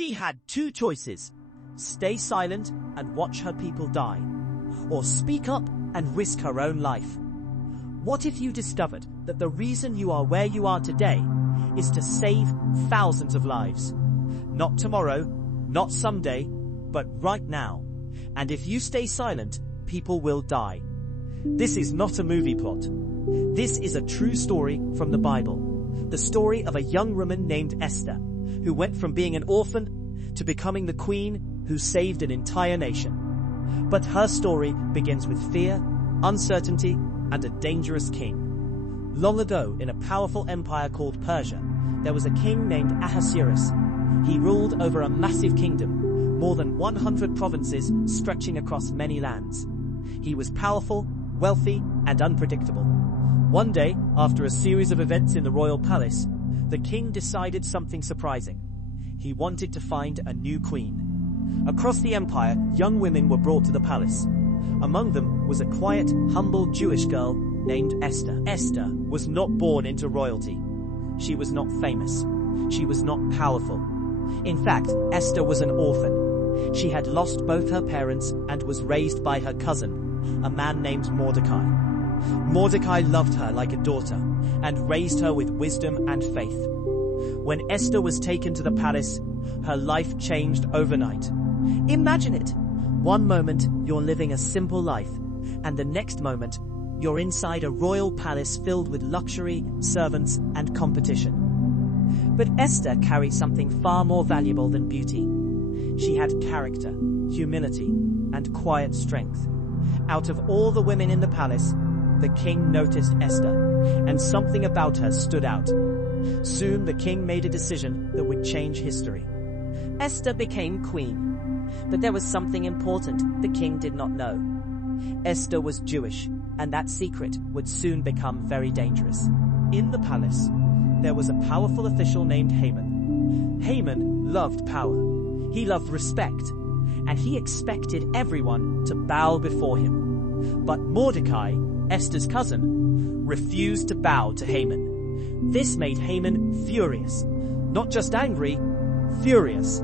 She had two choices: stay silent and watch her people die, or speak up and risk her own life. What if you discovered that the reason you are where you are today is to save thousands of lives? Not tomorrow, not someday, but right now. And if you stay silent, people will die. This is not a movie plot. This is a true story from the Bible. The story of a young woman named Esther, who went from being an orphan to becoming the queen who saved an entire nation. But her story begins with fear, uncertainty, and a dangerous king. Long ago, in a powerful empire called Persia, there was a king named Ahasuerus. He ruled over a massive kingdom, more than 100 provinces stretching across many lands. He was powerful, wealthy, and unpredictable. One day, after a series of events in the royal palace, the king decided something surprising. He wanted to find a new queen. Across the empire, young women were brought to the palace. Among them was a quiet, humble Jewish girl named Esther. Esther was not born into royalty. She was not famous. She was not powerful. In fact, Esther was an orphan. She had lost both her parents and was raised by her cousin, a man named Mordecai. Mordecai loved her like a daughter and raised her with wisdom and faith. When Esther was taken to the palace, her life changed overnight. Imagine it. One moment, you're living a simple life, and the next moment, you're inside a royal palace filled with luxury, servants, and competition. But Esther carried something far more valuable than beauty. She had character, humility, and quiet strength. Out of all the women in the palace, the king noticed Esther, and something about her stood out. Soon the king made a decision that would change history. Esther became queen. But there was something important the king did not know. Esther was Jewish, and that secret would soon become very dangerous. In the palace, there was a powerful official named Haman. Haman loved power. He loved respect, and he expected everyone to bow before him. But Mordecai, Esther's cousin, refused to bow to Haman. This made Haman furious. Not just angry, furious.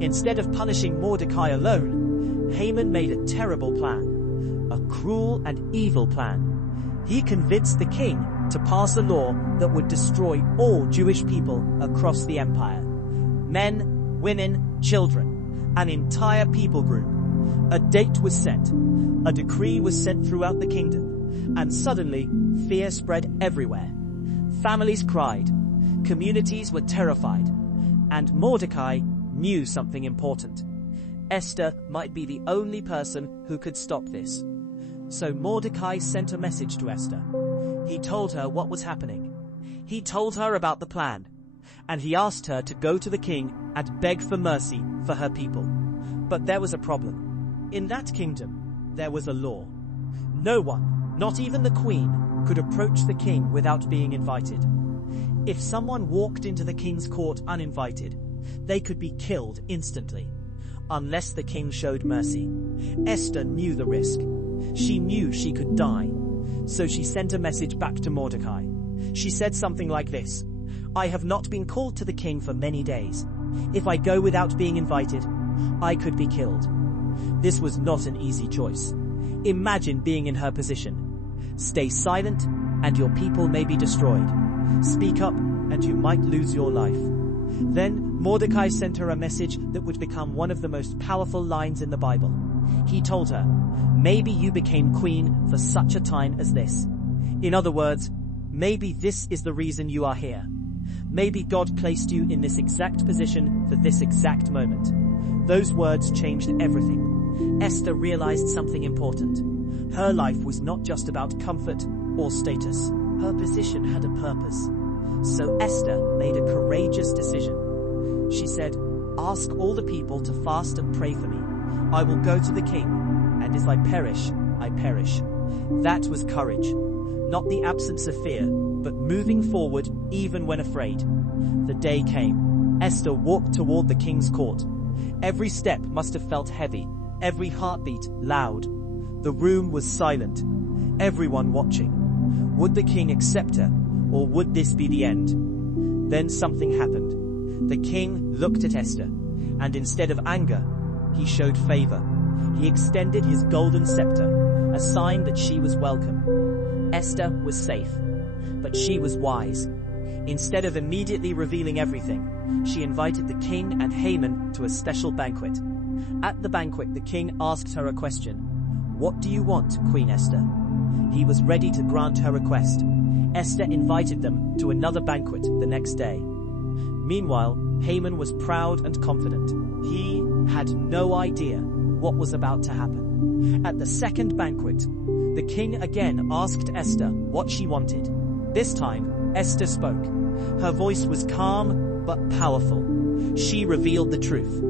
Instead of punishing Mordecai alone, Haman made a terrible plan, a cruel and evil plan. He convinced the king to pass a law that would destroy all Jewish people across the empire. Men, women, children, an entire people group. A date was set, a decree was sent throughout the kingdom, and suddenly fear spread everywhere. Families cried, communities were terrified, and Mordecai knew something important. Esther might be the only person who could stop this. So Mordecai sent a message to Esther. He told her what was happening. He told her about the plan. And he asked her to go to the king and beg for mercy for her people. But there was a problem. In that kingdom, there was a law. No one, not even the queen, could approach the king without being invited. If someone walked into the king's court uninvited, they could be killed instantly, unless the king showed mercy. Esther knew the risk. She knew she could die. So she sent a message back to Mordecai. She said something like this: I have not been called to the king for many days. If I go without being invited, I could be killed. This was not an easy choice. Imagine being in her position. Stay silent and your people may be destroyed. Speak up and you might lose your life. Then Mordecai sent her a message that would become one of the most powerful lines in the Bible. He told her, maybe you became queen for such a time as this. In other words, maybe this is the reason you are here. Maybe God placed you in this exact position for this exact moment. Those words changed everything. Esther realized something important. Her life was not just about comfort or status. Her position had a purpose. So Esther made a courageous decision. She said, ask all the people to fast and pray for me. I will go to the king, and if I perish, I perish. That was courage. Not the absence of fear, but moving forward even when afraid. The day came. Esther walked toward the king's court. Every step must have felt heavy, every heartbeat loud. The room was silent, everyone watching. Would the king accept her, or would this be the end? Then something happened. The king looked at Esther, And instead of anger, he showed favor. He extended his golden scepter, a sign that she was welcome. Esther was safe, but she was wise. Instead of immediately revealing everything, she invited the king and Haman to a special banquet. At the banquet, the king asked her a question. "What do you want, Queen Esther?" He was ready to grant her request. Esther invited them to another banquet the next day. Meanwhile, Haman was proud and confident. He had no idea what was about to happen. At the second banquet, the king again asked Esther what she wanted. This time, Esther spoke. Her voice was calm but powerful. She revealed the truth.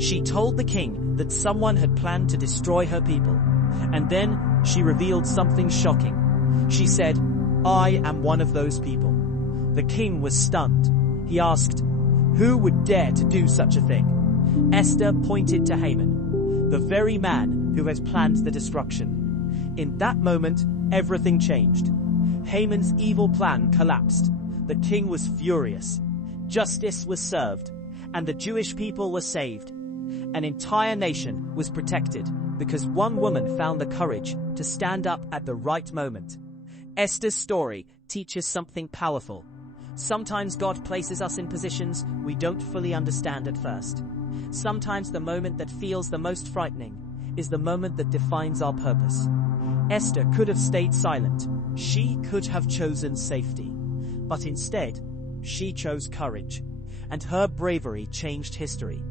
She told the king that someone had planned to destroy her people. And then she revealed something shocking. She said, "I am one of those people." The king was stunned. He asked, "Who would dare to do such a thing?" Esther pointed to Haman, the very man who has planned the destruction. In that moment, everything changed. Haman's evil plan collapsed. The king was furious. Justice was served, and the Jewish people were saved. An entire nation was protected because one woman found the courage to stand up at the right moment. Esther's story teaches something powerful. Sometimes God places us in positions we don't fully understand at first. Sometimes the moment that feels the most frightening is the moment that defines our purpose. Esther could have stayed silent. She could have chosen safety. But instead, she chose courage. And her bravery changed history.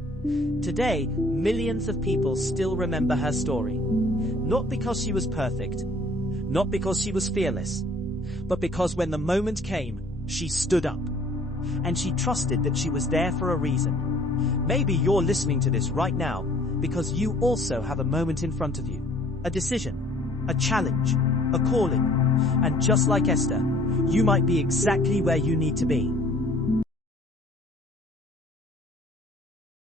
Today, millions of people still remember her story. Not because she was perfect, not because she was fearless, but because when the moment came, she stood up. And she trusted that she was there for a reason. Maybe you're listening to this right now because you also have a moment in front of you. A decision, a challenge, a calling. And just like Esther, you might be exactly where you need to be.